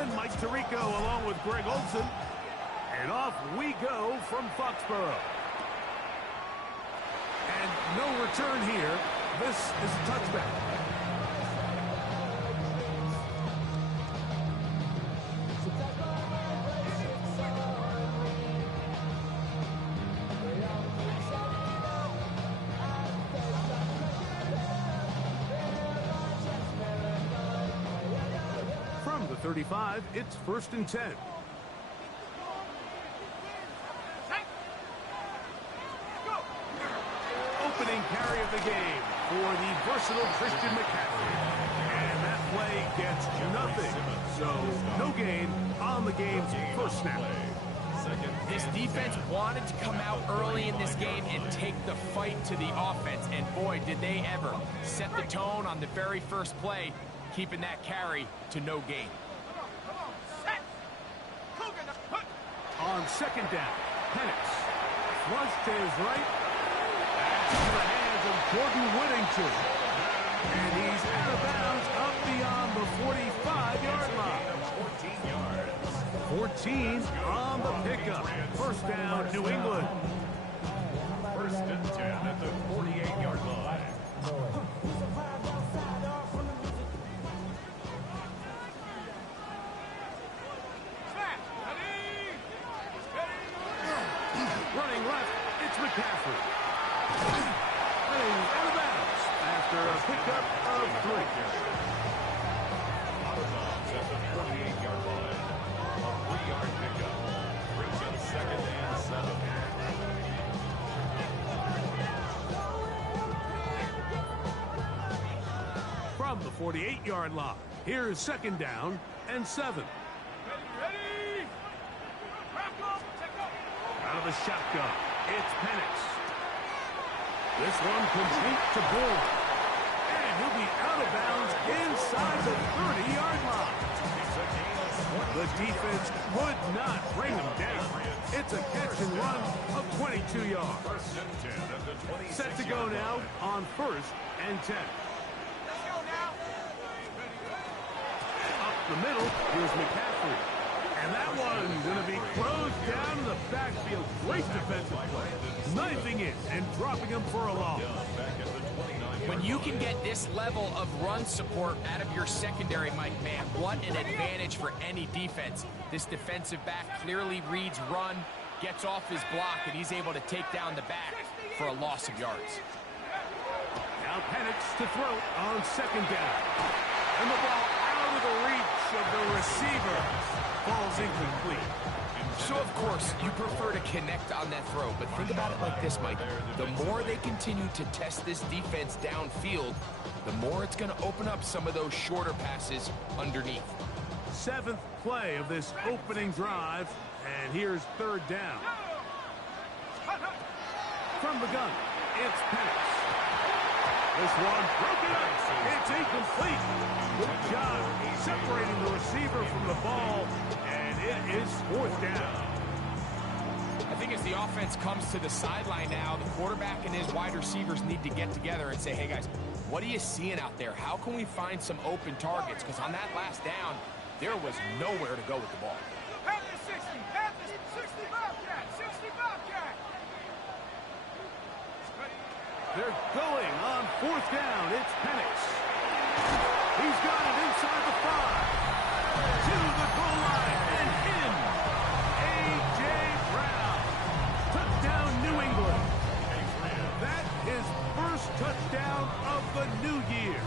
and Mike Tirico along with Greg Olson. And off we go from Foxborough. And no return here. This is a touchback. From the 35, it's 1st and 10. Opening carry of the game for the versatile Christian McCaffrey. And that play gets nothing. So, no gain on the game's first snap. This defense wanted to come out early in this game and take the fight to the offense. And boy, did they ever set the tone on the very first play, keeping that carry to no gain. On 2nd down, Penix flushed to his right. To the hands of Jordan Whittington. And he's out of bounds up beyond the 45-yard line. 14 on the pickup. 1st down, New England. 1st and 10 at the 48-yard line. Running left, it's McCaffrey. Out of bounds after a pickup of 3. Out of bounds at the 48-yard line. A 3-yard pickup. Brings up 2nd and 7. From the 48-yard line, here's 2nd down and 7. Out of the shotgun, it's Penix. This one complete to Bourne. And he'll be out of bounds inside the 30-yard line. The defense would not bring him down. It's a catch and run of 22 yards. 1st and 10 at the 26. Set to go now on 1st and 10. Up the middle, here's McCaffrey. And that one's going to be closed down in the backfield. Great defensive play. Knifing it and dropping him for a loss. When you can get this level of run support out of your secondary, Mike, man, what an advantage for any defense. This defensive back clearly reads run, gets off his block, and he's able to take down the back for a loss of yards. Now Penix to throw on 2nd down. And the ball out of the reach of the receiver. Falls incomplete. So, of course, you prefer to connect on that throw, but think about it like this, Mike. The more they continue to test this defense downfield, the more it's going to open up some of those shorter passes underneath. 7th play of this opening drive, and here's 3rd down. From the gun, it's Penix. This one broken up. It's incomplete. Good job separating the receiver from the ball, and it is 4th down. I think as the offense comes to the sideline now, the quarterback and his wide receivers need to get together and say, hey, guys, what are you seeing out there? How can we find some open targets? Because on that last down, there was nowhere to go with the ball. Panthers 60, Panthers 60 Bobcat, 60 Bobcat. They're going on 4th down. It's Penix. He's got it inside the 5. To the goal line and in. A.J. Brown. Touchdown, New England. That is 1st touchdown of the new year.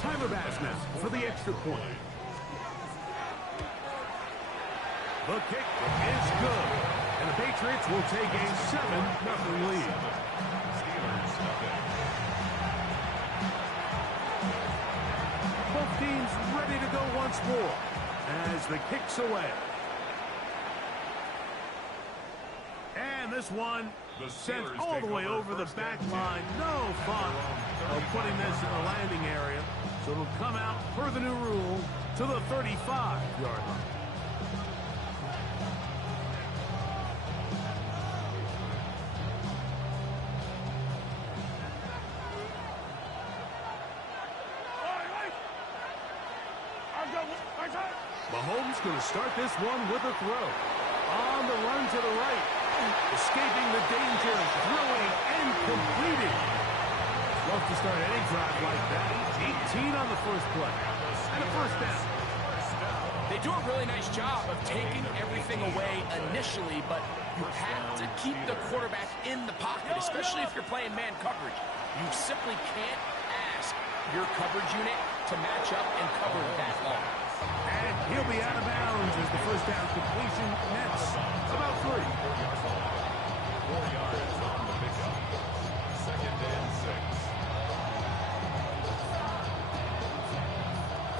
Tyler Bass now for the extra point. The kick is good. And the Patriots will take a 7-0 lead. Both teams ready to go once more as the kick's away. And this one sent all the way over the back line. No fun of putting this in the landing area. So it'll come out per the new rule to the 35-yard line. Mahomes going to start this one with a throw. On the run to the right. Escaping the danger, throwing and completing. Love to start any drive like that. 18 on the first play. And a first down. They do a really nice job of taking everything away initially, but you have to keep the quarterback in the pocket, especially if you're playing man coverage. You simply can't ask your coverage unit to match up and cover that long. And he'll be out of bounds as the first down completion nets about 3. 4 yards on the pickup. Second and 6.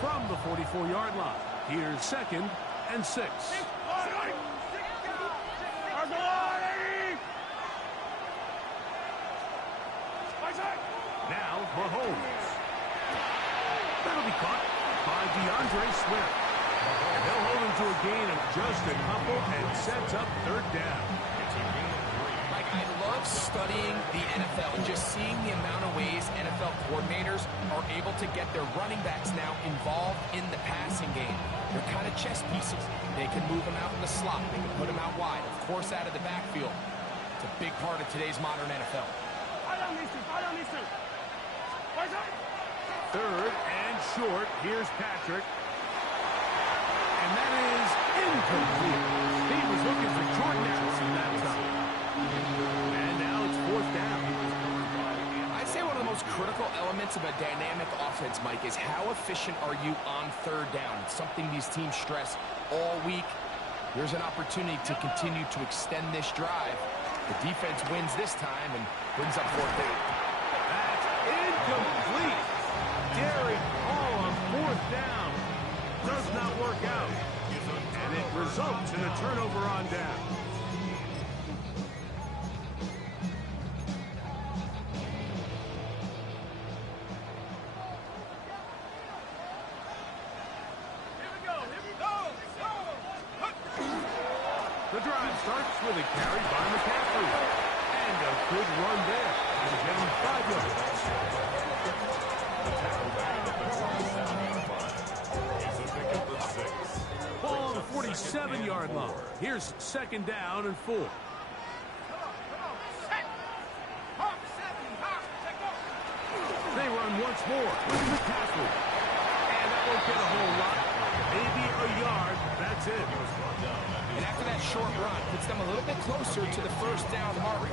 From the 44-yard line, here's second and 6. Now Mahomes. That'll be caught by DeAndre Swift. And they'll hold him to a gain of just a couple and sets up third down. Like, I love studying the NFL and just seeing the amount of ways NFL coordinators are able to get their running backs now involved in the passing game. They're kind of chess pieces. They can move them out in the slot. They can put them out wide. Of course, out of the backfield. It's a big part of today's modern NFL. Third and short. Here's Patrick. And that is incomplete. He was looking for Jordan Addison that time. And now it's fourth down. I'd say one of the most critical elements of a dynamic offense, Mike, is how efficient are you on third down? It's something these teams stress all week. Here's an opportunity to continue to extend this drive. The defense wins this time and brings up fourth down. That's incomplete. Derek Hall on fourth down. Does not work out. And it results in a turnover on down. The drive starts with a carry by McCaffrey. And a good run there. It'll get him 5 yards. Ball on the 47-yard line. Here's second down and 4. They run once more with McCaffrey. And that won't get a whole lot. Maybe a yard. That's it. And after that short run, puts them a little bit closer to the first down marker.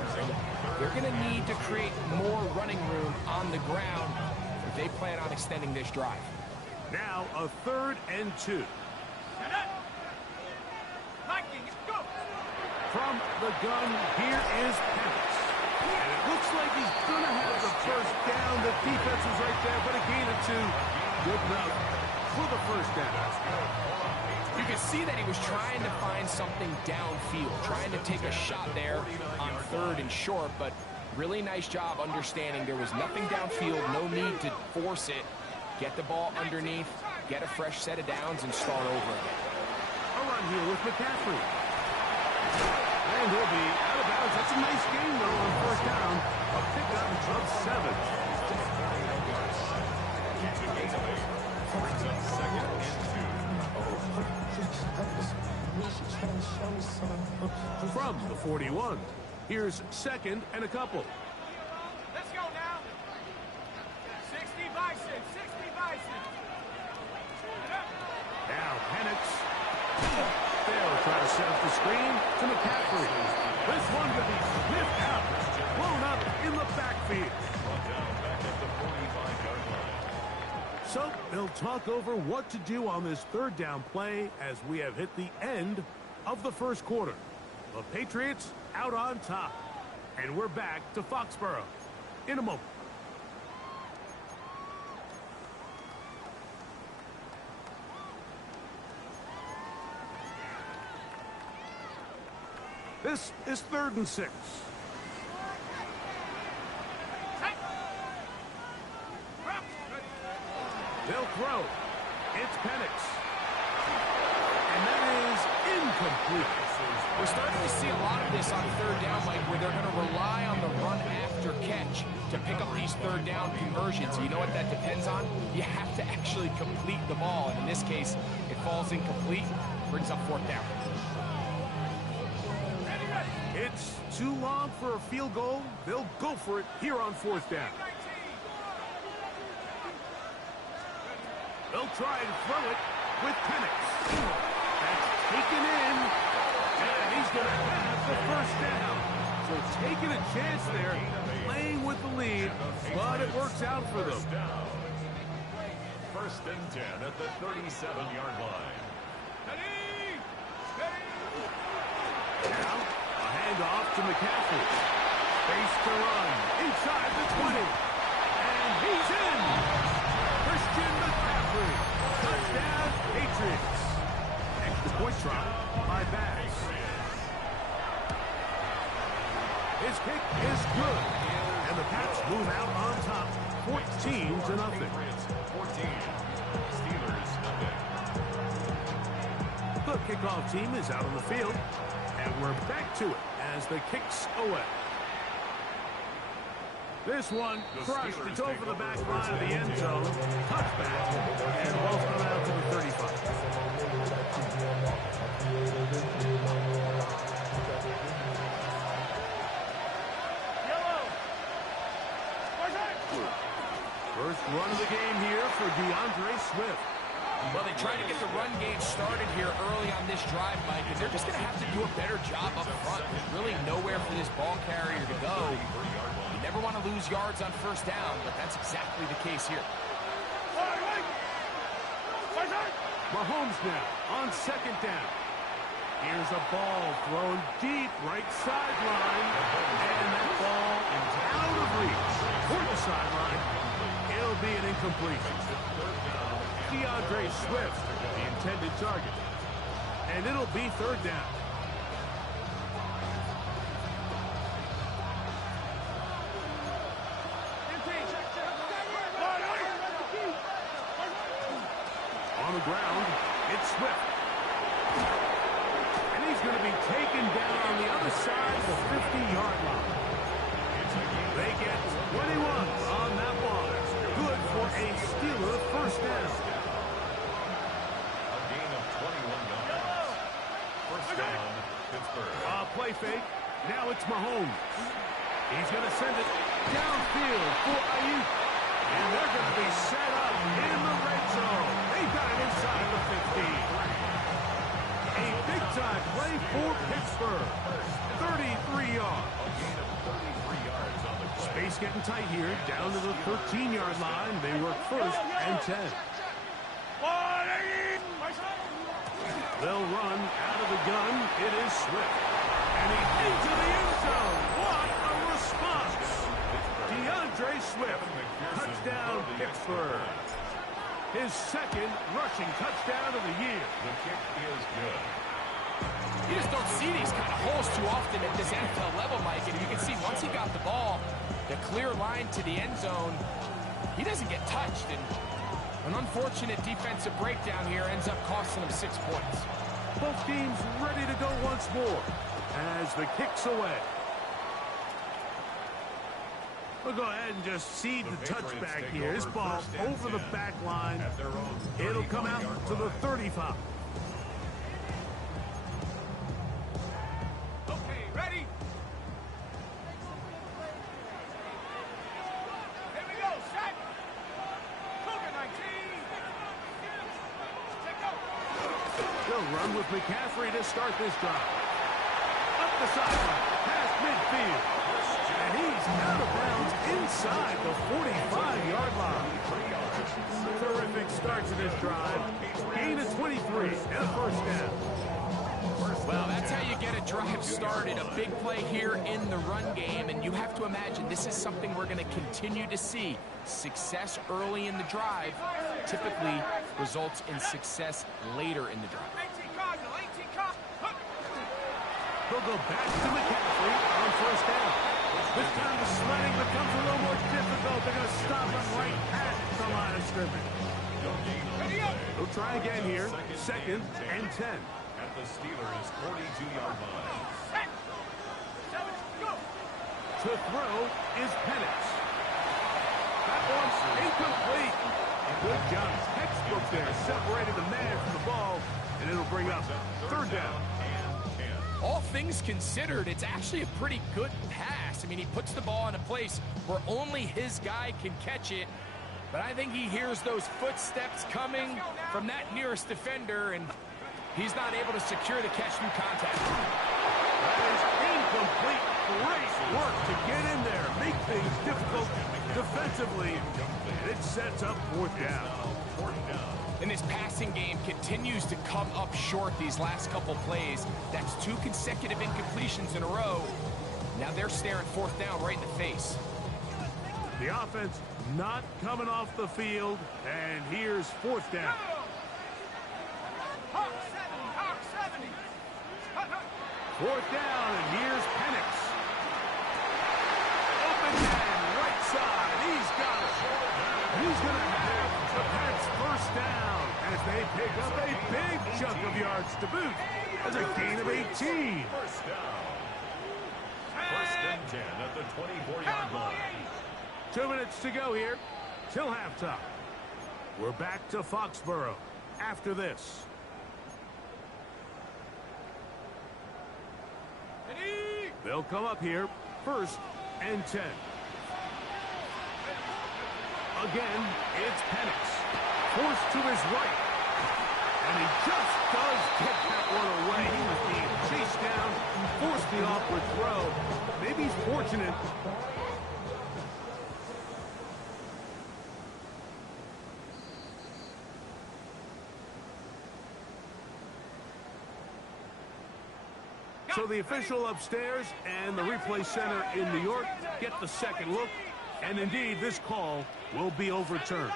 They're going to need to create more running room on the ground if they plan on extending this drive. Now a third and 2. From the gun, here is Penix. And it looks like he's going to have the first down. The defense is right there, but a gain of 2. Good enough for the first down. You can see that he was trying to find something downfield, trying to take a shot there on third and short, but really nice job understanding there was nothing downfield, no need to force it. Get the ball underneath, get a fresh set of downs, and start over again. A run here with McCaffrey. And he'll be out of bounds. That's a nice game, though, on first down. A pickup of 7. From the 41, here's second and a couple. Let's go now. 60 Bison, 60 Bison. Now Penix. They'll try to set up the screen to McCaffrey. This one will be sniffed out. Blown up in the backfield. So they'll talk over what to do on this third down play as we have hit the end of the first quarter. The Patriots out on top. And we're back to Foxborough in a moment. This is 3rd and 6. They'll throw. It's Penix. And that is incomplete. We're starting to see a lot of this on third down, Mike, where they're going to rely on the run after catch to pick up these third down conversions. You know what that depends on? You have to actually complete the ball. And in this case, it falls incomplete, brings up fourth down. It's too long for a field goal. They'll go for it here on fourth down. They'll try and throw it with Penix. That's taken in, and he's going to have the first down. So taking a chance there, playing with the lead, but it works out for them. First and 10 at the 37-yard line. Now, a handoff to McCaffrey. Space to run. Inside the 20. And he's in. Christian McCaffrey. Touchdown, Patriots. Extra point try by Bass. His kick is good. And the Pats move out on top. 14-0. 14. Steelers nothing. The kickoff team is out on the field. And we're back to it as the kick's away. This one crushed. It's over the back line of the end zone. Touchback. And ball's come out to the 35. First run of the game here for DeAndre Swift. Well, they tried to get the run game started here early on this drive, Mike, and they're just going to have to do a better job up front. There's really nowhere for this ball carrier to go. You never want to lose yards on first down, but that's exactly the case here. Mahomes now on second down. Here's a ball thrown deep right sideline. And that ball is out of reach. Toward the sideline. It'll be an incompletion. DeAndre Swift, the intended target. And it'll be third down. On the ground, it's Swift. And he's going to be taken down on the other side of the 50-yard line. They get 21 on that ball. Good for a Steeler first down. A gain of 21 yards. First down, Pittsburgh. Play fake. Now it's Mahomes. He's going to send it downfield for Ayuk. And they're going to be set up in the red zone. They've got it inside the 50. A big-time play for Pittsburgh. 33 yards. Space getting tight here. Down to the 13-yard line. They work first and 10. They'll run out of the gun. It is Swift. And he's into the end zone. What a response. DeAndre Swift. Touchdown, Pittsburgh. His second rushing touchdown of the year. The kick is good. You just don't see these kind of holes too often at this NFL level, Mike. And you can see once he got the ball, the clear line to the end zone, he doesn't get touched. And an unfortunate defensive breakdown here ends up costing him 6 points. Both teams ready to go once more as the kick's away. We'll go ahead and just see the touchback here. This ball over the back line. It'll come out to the 35. Okay, ready? Here we go, set. Cougar 19. Check out. They'll run with McCaffrey to start this drive. Up the sideline, past midfield. And he's out of bounds inside the 45-yard line. Terrific start to this drive. Gain of 23 and a first down. Well, that's how you get a drive started. A big play here in the run game. And you have to imagine this is something we're going to continue to see. Success early in the drive typically results in success later in the drive. 18 Cardinal, 18 Cardinal. They'll go back to McCaffrey on first down. This time the sledding becomes a little more difficult. They're going to stop him right at the line of scrimmage. Ready up. They'll try again here. Second and 10. At at the Steelers' 42-yard line. Set. 7, go. To throw is Penix. That one's incomplete. Good job. Textbook there. Separated the man from the ball, and it'll bring up third down. All things considered, it's actually a pretty good pass. I mean, he puts the ball in a place where only his guy can catch it. But I think he hears those footsteps coming from that nearest defender, and he's not able to secure the catch through contact. That is incomplete. Great work to get in there, make things difficult defensively, and it sets up fourth down. And this passing game continues to come up short these last couple plays. That's 2 consecutive incompletions in a row. Now they're staring fourth down right in the face. The offense not coming off the field, and here's fourth down. Hawk 70, Hawk 70. Fourth down, and here's Penix. Open man, right side. He's got it. He's going to have the Pats first down as they pick up a big chunk of yards to boot as a gain of 18. First down. First and 10 at the 24-yard line. 2 minutes to go here till halftime. We're back to Foxborough after this. They'll come up here, first and 10. Again, it's Penix. Forced to his right. And he just does get that one away. He was being chased down, forced the awkward throw. Maybe he's fortunate. So the official upstairs and the replay center in New York get the second look. And indeed, this call will be overturned.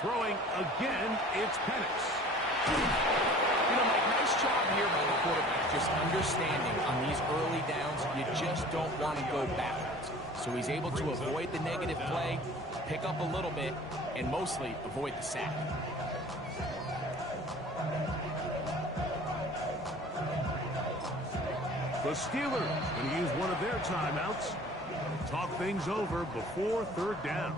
Throwing again, it's Penix. You know, Mike, nice job here by the quarterback, just understanding on these early downs, you just don't want to go backwards. So he's able to avoid the negative play, pick up a little bit, and mostly avoid the sack. The Steelers going to use one of their timeouts. Talk things over before third down.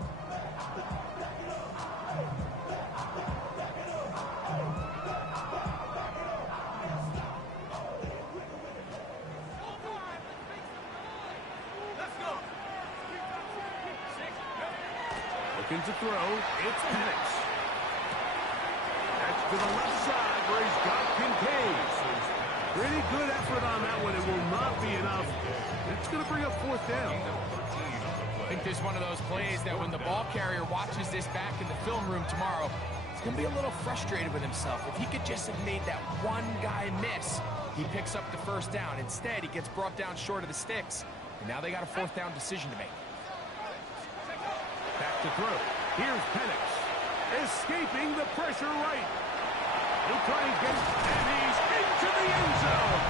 Looking to throw, it's Penix. That's to the left side where he's got Kincaid. Pretty good effort on that one. It will not be enough. It's going to bring up fourth down. I think there's one of those plays that when the ball carrier watches this back in the film room tomorrow, he's going to be a little frustrated with himself. If he could just have made that one guy miss, he picks up the first down. Instead, he gets brought down short of the sticks, and now they got a fourth down decision to make. Back to throw. Here's Penix. Escaping the pressure right. He'll try and get it, and he's into the end zone.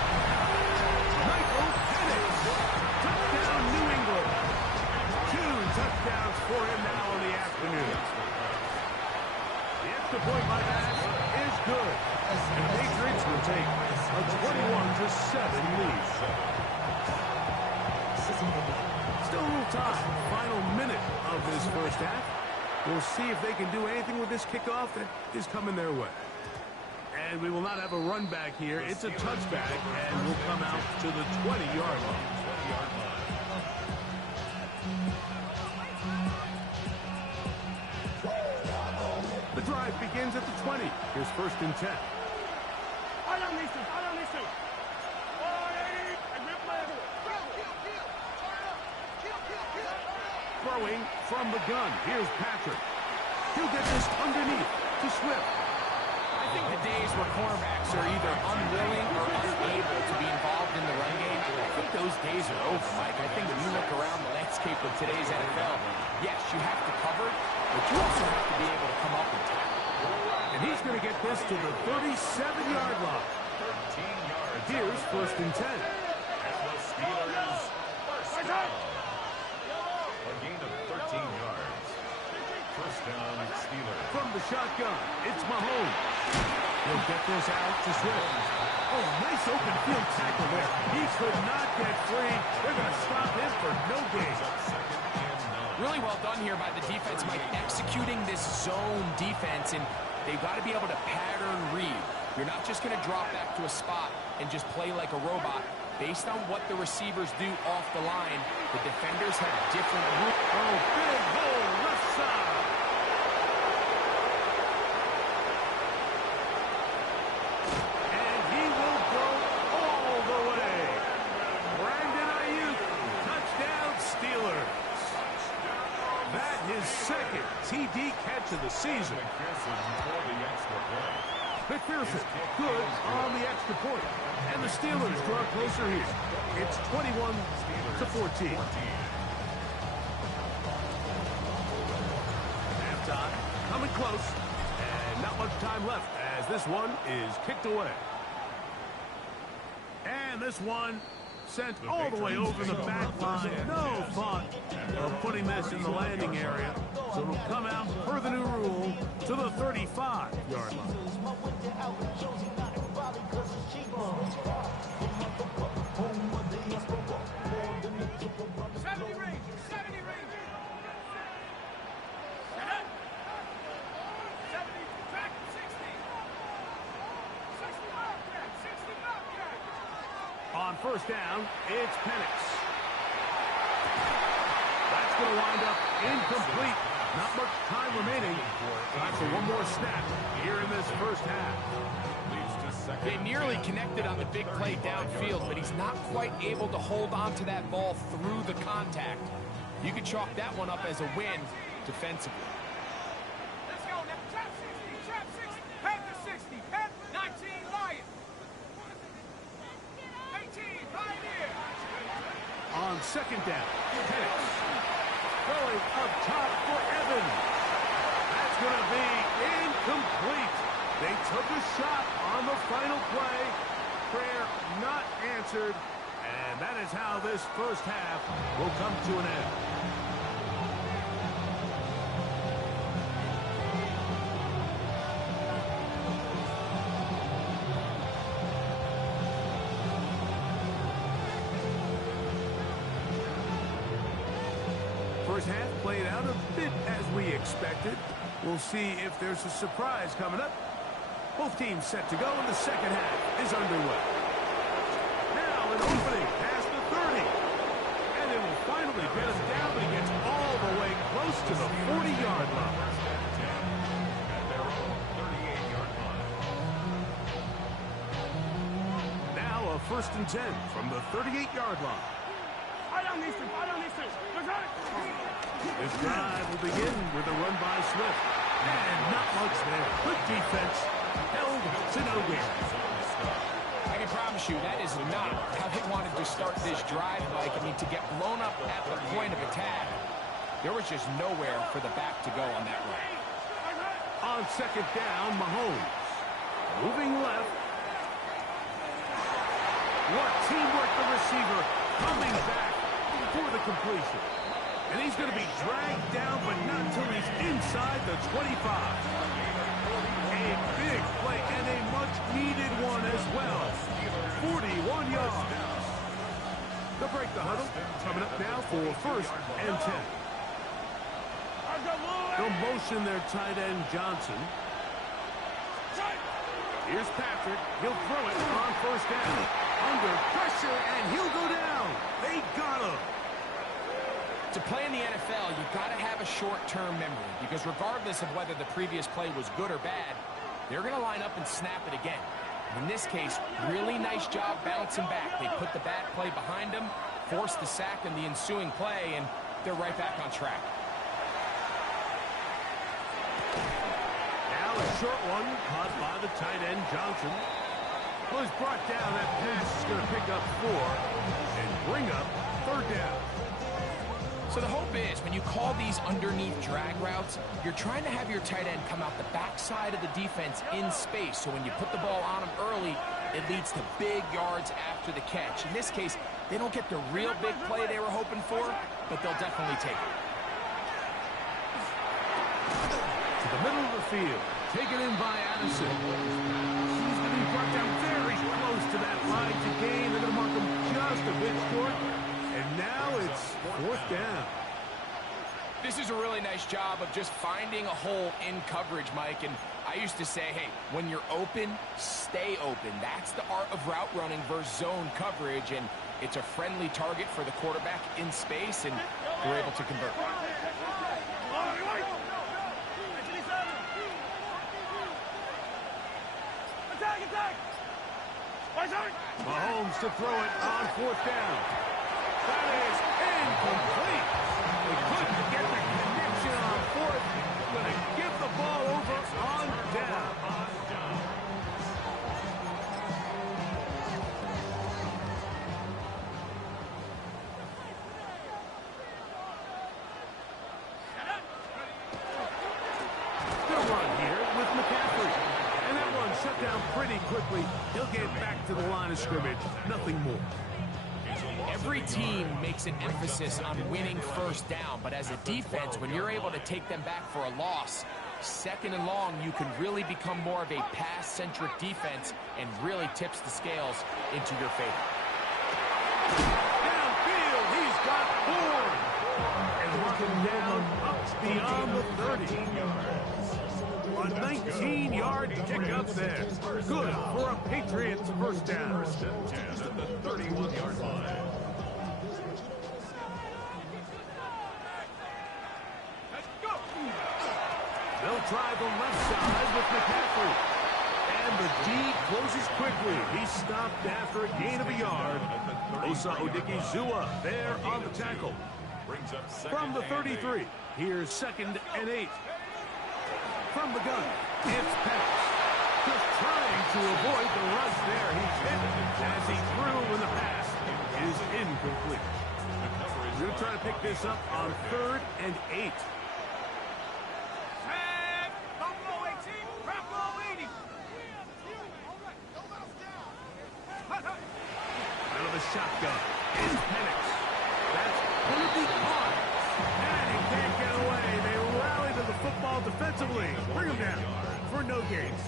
Michael Penix. Touchdown, New England. 2 touchdowns for him now in the afternoon. The extra point by pass is good. And the Patriots will take a 21-7 lead. Still a little time. Final minute of this first half. We'll see if they can do anything with this kickoff that is coming their way. And we will not have a run back here. It's a touchback, and we'll come out to the 20-yard line. The drive begins at the 20. Here's first and 10. Throwing from the gun. Here's Patrick. He'll get this underneath to Swift. I think the days where cornerbacks are either unwilling or unable to be involved in the run game, I think those days are over, Mike. I think when you look around the landscape of today's NFL, yes, you have to cover, but you also have to be able to come up and tackle. And he's going to get this to the 37-yard line. 13 yards. Here's first and 10. And the Steelers first down. A gain of shotgun. It's Mahomes. He'll get this out to Swift. Oh, nice open field tackle there. He could not get free. They're going to stop him for no gain. Really well done here by the defense, Mike, executing this zone defense, and they've got to be able to pattern read. You're not just going to drop back to a spot and just play like a robot. Based on what the receivers do off the line, the defenders have different rules. Oh, big hole left side. And he will go all the way. Brandon Ayuk, touchdown Steelers. That his second TD catch of the season. McPherson, good on the extra point. And the Steelers draw closer here. It's 21-14. Halftime, coming close. And not much time left as this one is kicked away. And this one sent all the way over the back line. No thought of putting this in the landing area. So it'll come out per the new rule to the 35-yard line. 70 range, 70 range. 70, track 60. 60 Bobcat, 60 Bobcat. On first down, it's Penix. That's going to wind up incomplete. Not much time remaining. Time for one more snap here in this first half. They nearly connected on the big play downfield, but he's not quite able to hold on to that ball through the contact. You could chalk that one up as a win defensively. Let's go now. Trap 60, trap 60. Panther 60, Panther 19, Lion. 18, Pioneer. On second down, Penix going up top for Evans. That's going to be incomplete. They took a shot on the final play. Prayer not answered. And that is how this first half will come to an end. First half played out a bit as we expected. We'll see if there's a surprise coming up. Both teams set to go, and the second half is underway. Now an opening past the 30. And it will finally get him down, but he gets all the way close to the 40-yard line. Now a 1st and 10 from the 38-yard line. This drive will begin with a run by Swift. And not much there. Good defense. Held to no gain. I can promise you that is not how they wanted to start this drive, Mike. I mean, to get blown up at the point of attack, there was just nowhere for the back to go on that run. On second down, Mahomes. Moving left. What teamwork, the receiver coming back for the completion. And he's going to be dragged down, but not until he's inside the 25. A big play and a much-needed one as well. 41 yards. They'll break the huddle. Coming up now for 1st and 10. They'll motion their tight end, Johnson. Here's Patrick. He'll throw it on 1st down. Under pressure, and he'll go down. They got him. To play in the NFL, you've got to have a short-term memory, because regardless of whether the previous play was good or bad, they're going to line up and snap it again. In this case, really nice job bouncing back. They put the bad play behind them, forced the sack in the ensuing play, and they're right back on track. Now a short one caught by the tight end, Johnson. Well, he's brought down. That pass is going to pick up 4 and bring up 3rd down. So the hope is, when you call these underneath drag routes, you're trying to have your tight end come out the backside of the defense in space. So when you put the ball on him early, it leads to big yards after the catch. In this case, they don't get the real big play they were hoping for, but they'll definitely take it. To the middle of the field, taken in by Addison. He's going to be brought down very close to that line to gain. They're going to mark him just a bit short. And now it's fourth down. This is a really nice job of just finding a hole in coverage, Mike. And I used to say, hey, when you're open, stay open. That's the art of route running versus zone coverage. And it's a friendly target for the quarterback in space, and we're able to convert. Mahomes to throw it on fourth down. That is incomplete. They couldn't get the connection on fourth. Going to give the ball over on down. Still run here with McCaffrey. And that one shut down pretty quickly. He'll get back to the line of scrimmage. Nothing more. Every team makes an emphasis on winning first down, but as a defense, when you're able to take them back for a loss, second and long, you can really become more of a pass-centric defense and really tips the scales into your favor. Downfield, he's got Ford. And walking down up beyond the 30. A 19-yard kick up there. Good for a Patriots first down. First and 10 at the 31-yard line. They'll try the left side with McCaffrey. And the D closes quickly. He's stopped after a gain of a yard. Osa Odigizua there on the tackle. Brings up second From the and 33, here's 2nd and 8. From the gun, it's Penix. Just trying to avoid the rush there. He's hit as he threw when the pass is incomplete. We're going to try to pick this up on 3rd and 8. Buffalo 18, Buffalo 80. Out of the shotgun is Penix. That's going to be caught. And he can't get away. They rally to the football defensively. Bring him down for no gains.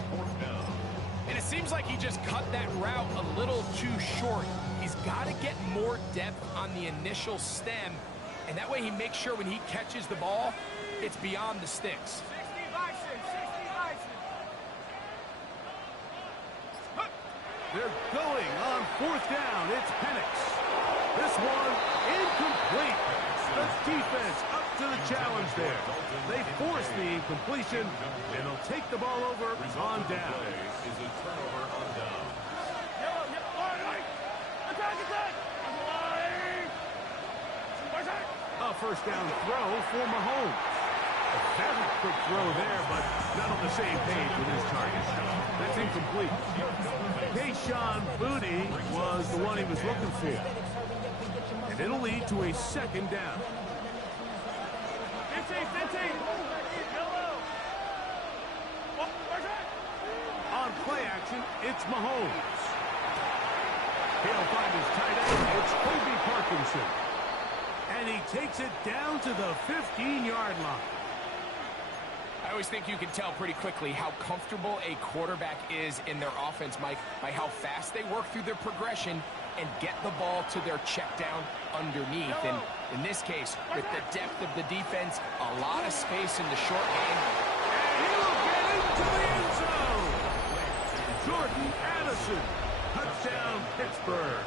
And it seems like he just cut that route a little too short. He's got to get more depth on the initial stem, and that way he makes sure when he catches the ball, it's beyond the sticks. 60 Bison, 60 Bison. They're going on 4th down. It's Penix. This one incomplete. The defense up to the challenge there. They force the incompletion, and they'll take the ball over on down. is a turnover on down. A first down throw for Mahomes. A very quick throw there, but not on the same page with his target. That's incomplete. Kayshon Boutte was the one he was looking for. And it'll lead to a 2nd down. On play action, it's Mahomes. He'll find his tight end. It's Kobe Parkinson. And he takes it down to the 15-yard line. I always think you can tell pretty quickly how comfortable a quarterback is in their offense, Mike, by how fast they work through their progression and get the ball to their check down underneath. And in this case, with the depth of the defense, a lot of space in the short game. And he'll get into the end zone. Jordan Addison. Touchdown, Pittsburgh.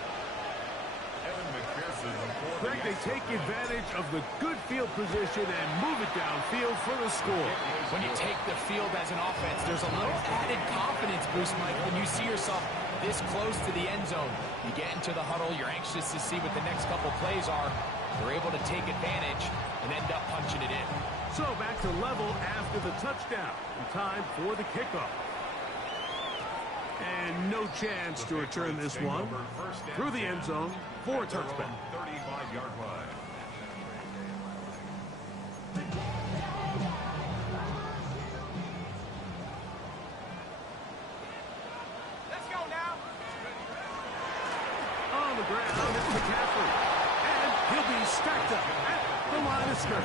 Greg, they take advantage of the good field position and move it downfield for the score. When you take the field as an offense, there's a little added confidence boost, Mike, when you see yourself this close to the end zone. You get into the huddle, you're anxious to see what the next couple plays are. They're able to take advantage and end up punching it in. So back to level after the touchdown. And time for the kickoff. And no chance to return this one through the end zone for a touchback. 35-yard line. Let's go now. On the ground, it's McCaffrey. And he'll be stacked up at the line of scrimmage.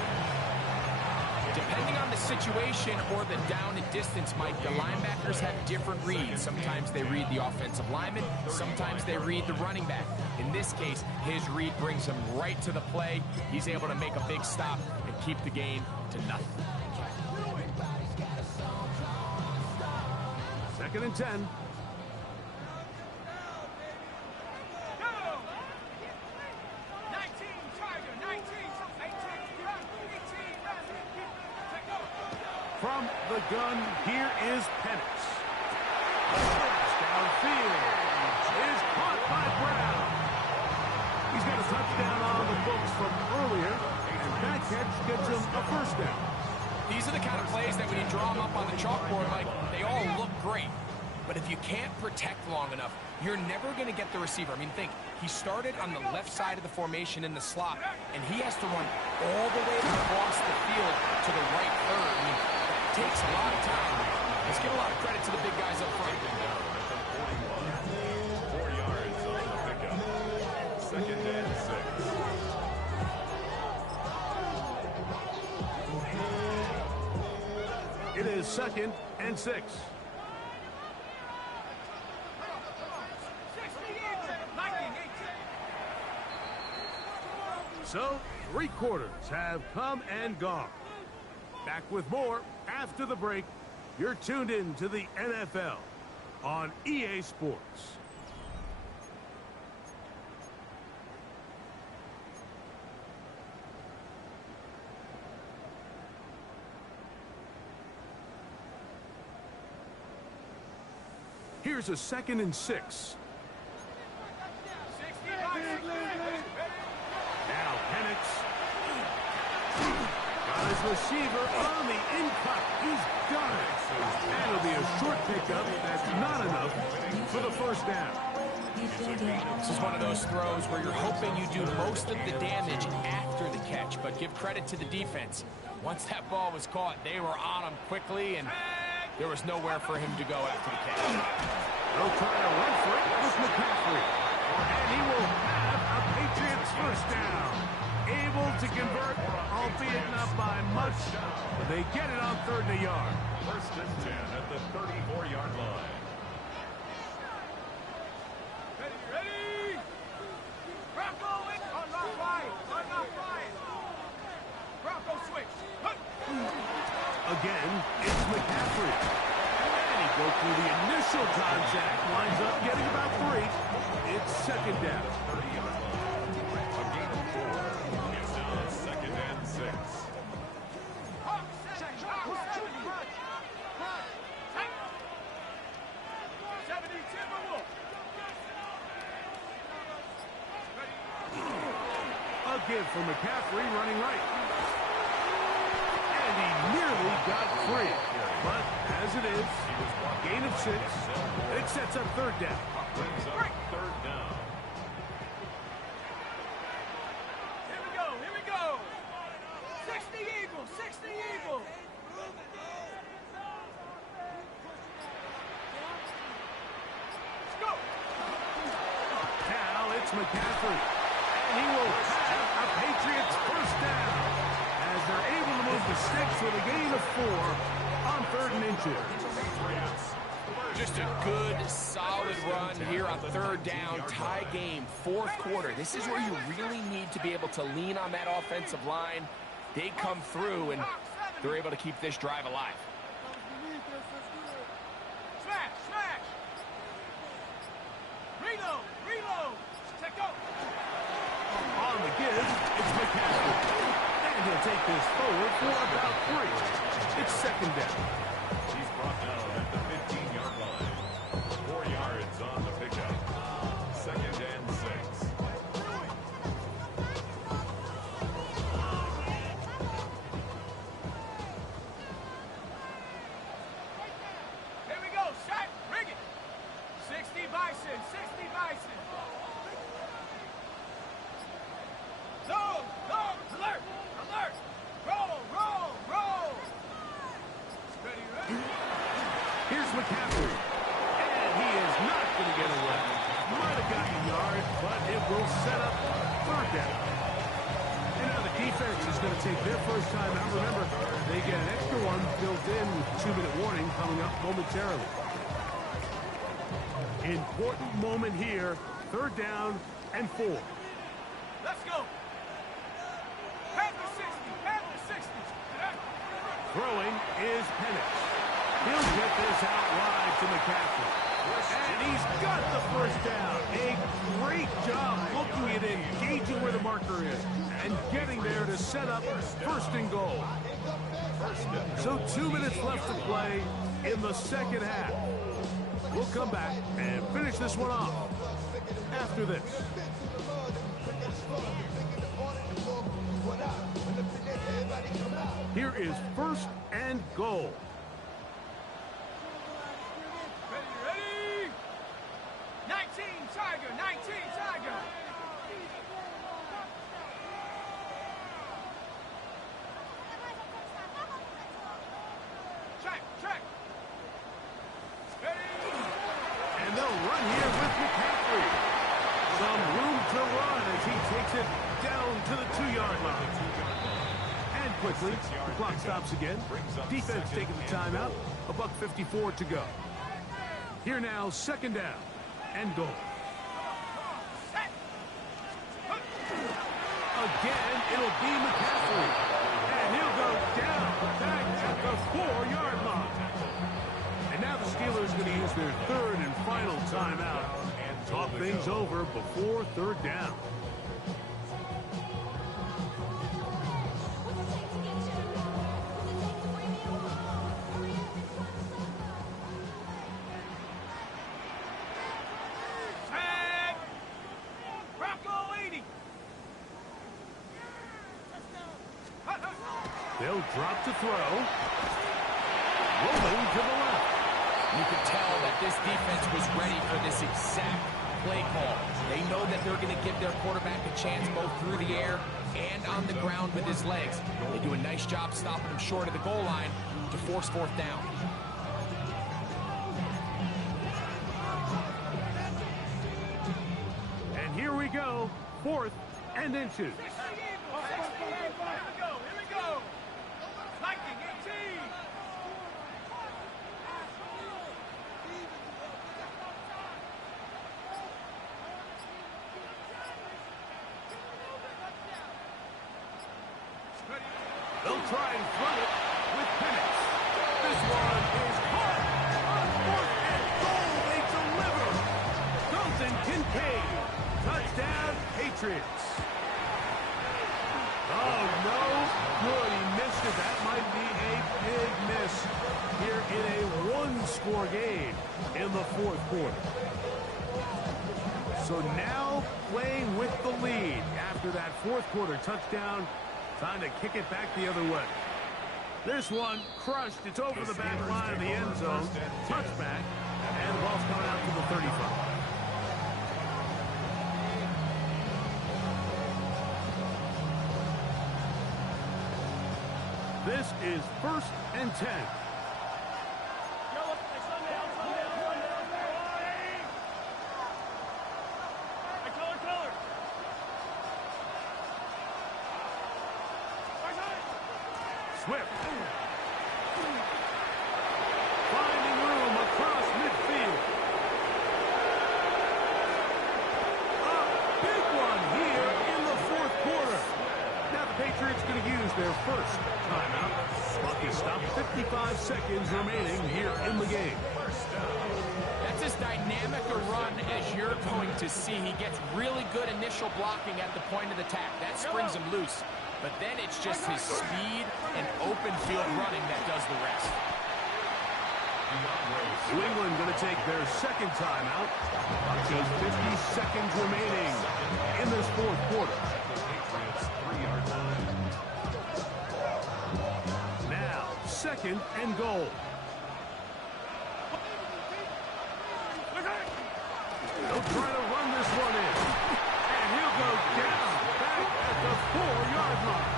Depending on the situation or the down and distance, Mike, the linebackers have different reads. Sometimes they read the offensive lineman, sometimes they read the running back. In this case, his read brings him right to the play. He's able to make a big stop and keep the gain to nothing. 2nd and 10. From the gun, here is Penix. Downfield is caught by Brown. He's got a touchdown on the books from earlier, and that catch gets him a first down. These are the kind of plays that when you draw them up on the chalkboard, Mike, they all look great. But if you can't protect long enough, you're never going to get the receiver. I mean, think, he started on the left side of the formation in the slot, and he has to run all the way across the field to the right third. I mean, that takes a lot of time. Let's give a lot of credit to the big guys up front. 4 yards on the pickup. 2nd and 6. It is 2nd and 6. So, 3 quarters have come and gone. Back with more after the break. You're tuned in to the NFL on EA Sports. Here's a 2nd and 6. Now Penix got his receiver on the in-cut. He's got it. That'll be a short pickup. That's not enough for the first down. This is one of those throws where you're hoping you do most of the damage after the catch, but give credit to the defense. Once that ball was caught, they were on him quickly, and there was nowhere for him to go after the catch. They'll try to run for it with McCaffrey. And he will have a Patriots first down. Able to convert, albeit not by much, but they get it on 3rd and a yard. 1st and 10 at the 34-yard line. Ready? Bronco in. On not right. On not right. Bronco switch. Again, it's McCaffrey. And he broke through the initial contact, winds up getting about 3. It's 2nd down. 30-yard line. A gain of 4. It's now 2nd and 6. A give for McCaffrey running right. And he nearly got 3. But as it is, gain of 6. It sets up 3rd down. Brings up 3rd down. Here we go. 60 Eagles, 60 Eagles. Let's go. Now it's McCaffrey. And he will have a Patriots first down as they're able to move the sticks with a gain of 4 on 3rd and inches. Just a good, solid run here on 3rd down, tie game, 4th quarter. This is where you really need to be able to lean on that offensive line. They come through, and they're able to keep this drive alive. Smash. Reload. Check out. On the give, it's McCaffrey. And he'll take this forward for about 3. It's 2nd down. He's brought down at the 15-yard line. 4 yards on the pickup. 2nd and 6. Here we go. Shot. Rig it. 60 Bison. Low. Alert. Roll. Ready. going to take their first time out. Remember, they get an extra one built in with 2-minute warning coming up momentarily. Important moment here. 3rd down and 4. Let's go. Past the 60. Past the 60. Throwing is Penix. He'll get this out wide to McCaffrey. And he's got the first down. A great job looking at it, engaging where the marker is, and getting there to set up 1st and goal. So 2 minutes left to play in the 2nd half. We'll come back and finish this one off after this. Here is 1st and goal. Ready? 19 Tiger. 19 Tiger. Check. Ready? And they'll run here with McCaffrey. Some room to run as he takes it down to the 2-yard line. And quickly, the clock stops again. Defense taking the timeout. $1:54 to go. Here now, 2nd down and goal. Again, it'll be McCaffrey. And he'll go down back at the 4-yard line. And now the Steelers are going to use their 3rd and final timeout and talk things over before 3rd down. Tag. Bronco 80. They'll drop to throw. Rolling to the left. You can tell that this defense was ready for this exact play call. They know that they're going to give their quarterback a chance both through the air and on the ground with his legs. They do a nice job stopping him short of the goal line to force 4th down. And here we go. 4th and inches. Here we go. Lightning 18. They'll try and throw it with Penix. This one is caught on 4th and goal. They deliver. Dalton Kincaid. Touchdown, Patriots. Oh, no good. He missed it. That might be a big miss here in a 1-score game in the 4th quarter. So now playing with the lead after that 4th quarter touchdown. Time to kick it back the other way. This one crushed. It's over the back line of the end zone. Touchback. And the ball's coming out to the 35. This is 1st and 10. Swift. Finding room across midfield. A big one here in the 4th quarter. Now the Patriots going to use their 1st timeout. Clock is stopped. 55 seconds remaining here in the game. That's as dynamic a run as you're going to see. He gets really good initial blocking at the point of attack. That springs him loose. But then it's just his speed and open field running that does the rest. New England going to take their 2nd timeout. Just 50 seconds remaining in this 4th quarter. Now, 2nd and goal. They'll try to run this one in. And he'll go down back at the 4-yard line.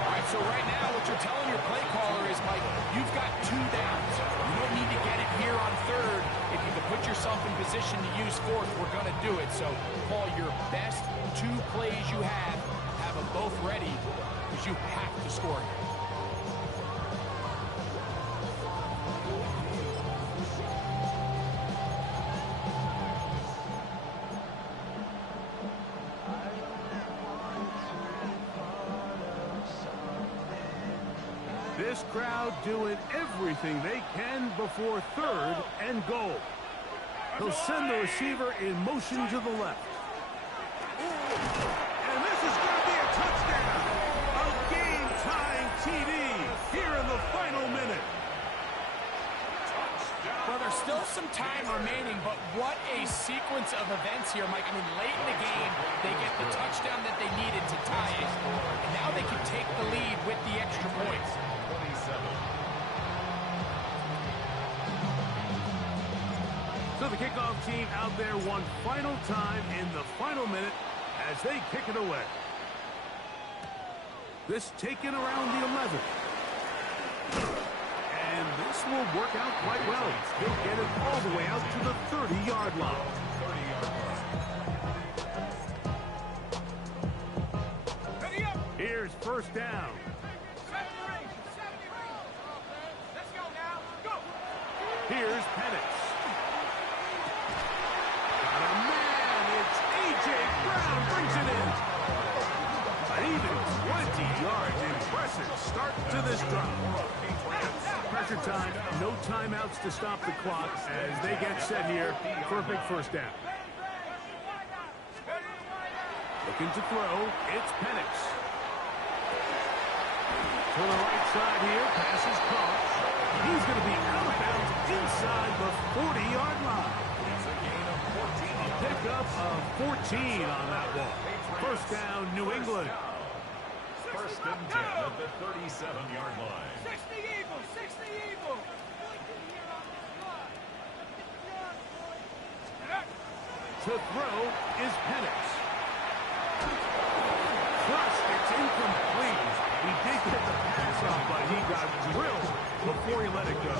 All right, so right now what you're telling your play caller is, Mike, you've got 2 downs. You don't need to get it here on 3rd. If you can put yourself in position to use 4th, we're going to do it. So call your best 2 plays you have them both ready, because because you have to score. This crowd doing everything they can before third and goal. He'll send the receiver in motion to the left. And this is going to be a touchdown. A game-tying TD here in the final minute. Well, there's still some time remaining, but what a sequence of events here, Mike. I mean, late in the game, they get the touchdown that they needed to tie it, and now they can take the lead with the extra points. 27. So the kickoff team out there one final time in the final minute as they kick it away. This taken around the 11. And this will work out quite well. They'll get it all the way out to the 30-yard line. 30-yard line. Ready up. Here's first down. 70 range. 70 range. Let's go now. Go. Here's Penix. Got a man. It's A.J. Brown brings it in. An even 20 yards. Impressive start to this drive. Pressure time. No timeouts to stop the clock as they get set here for a big first down. Looking to throw. It's Penix. To the right side here. Pass is caught. He's going to be out of bounds inside the 40-yard line. A pickup of 14 on that one. First down, New England. First and 10 at the 37-yard line. 60 Eagles. 60 Eagles. To throw is Penix. Crushed. It's incomplete. He did get the pass off, but he got drilled before he let it go.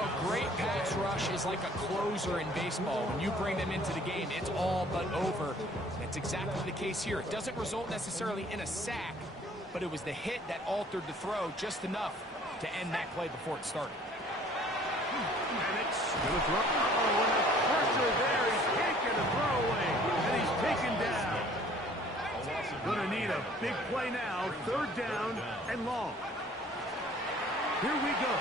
A great pass rush is like a closer in baseball. When you bring them into the game, it's all but over. That's exactly the case here. It doesn't result necessarily in a sack, but it was the hit that altered the throw just enough to end that play before it started. Penix gonna throw. Uh-oh, and the pressure there. He's taking a throwaway, and he's taken down. Gonna need a big play now. Third down and long. Here we go.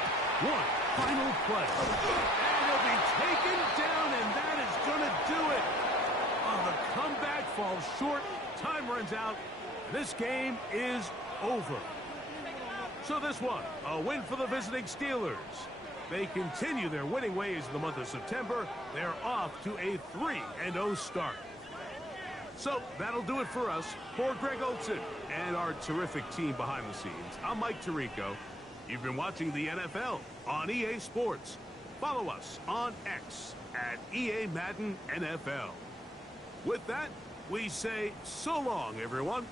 One final play. And he'll be taken down, and that is gonna do it. On the comeback, falls short. Time runs out. This game is over. So this one, a win for the visiting Steelers. They continue their winning ways in the month of September. They're off to a 3-0 start. So that'll do it for us. For Greg Olson and our terrific team behind the scenes, I'm Mike Tirico. You've been watching the NFL on EA Sports. Follow us on X at EA Madden NFL. With that, we say so long, everyone.